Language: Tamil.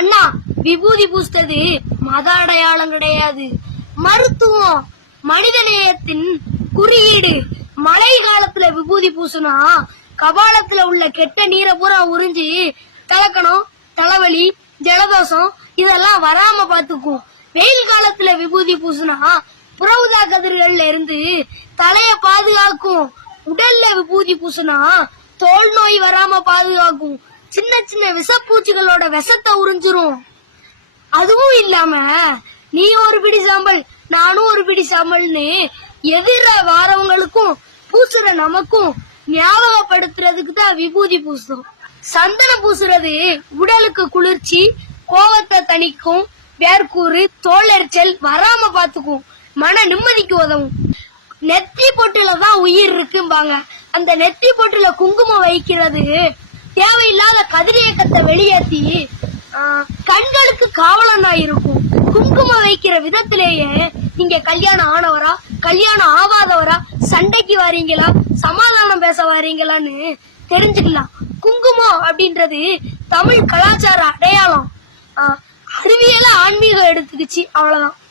அண்ணா விபூதி பூஸ்தது மத அடையாளம் கிடையாது மருத்துவம் மனிதநேயத்தின் குறியீடு மழை காலத்துல விபூதி பூசுனா கபாலத்துல உள்ள கெட்ட நீரை பூரா உறிஞ்சு தலக்கணும் தலைவலி ஜலதோஷம் இதெல்லாம் வராம பாத்துக்கும் வெயில் காலத்துல விபூதி பூசுனா புறவுதா கதிர்கள்ல இருந்து தலைய பாதுகாக்கும் உடல்ல விபூதி பூசுனா தோல் நோய் வராம பாதுகாக்கும் சின்ன சின்ன விஷப்பூச்சிகளோட விஷத்தை உறிஞ்சிரும் அதுவும் இல்லாம நீ ஒரு பிடி சாம்பல் நானும் ஒரு பிடி சாம்பல்னு எதிர வாரவங்களுக்கும் பூசுற நமக்கும் ஞாபகப்படுத்துறதுக்கு தான் விபூதி பூசும் சந்தனம் பூசுறது உடலுக்கு குளிர்ச்சி கோபத்தை தணிக்கும் வேர்க்கூறு தோலரிச்சல் வராம பாத்துக்கும் மன நிம்மதிக்கு உதவும் நெத்தி பொட்டுல தான் உயிர் இருக்கும்பாங்க அந்த நெத்தி பொட்டுல குங்குமம் வைக்கிறது தேவையில்லாத கதிரியக்கத்தை வெளியேற்றி கண்களுக்கு காவலனா இருக்கும் குங்குமம் வைக்கிற விதத்திலேயே நீங்க கல்யாணம் ஆனவரா கல்யாணம் ஆகாதவரா சண்டைக்கு வாரீங்களா சமாதானம் பேச வாரீங்களான்னு தெரிஞ்சுக்கலாம் குங்குமம் அப்படின்றது தமிழ் கலாச்சார அடையாளம் அறிவியல ஆன்மீகம் எடுத்துக்கிச்சு அவ்வளவுதான்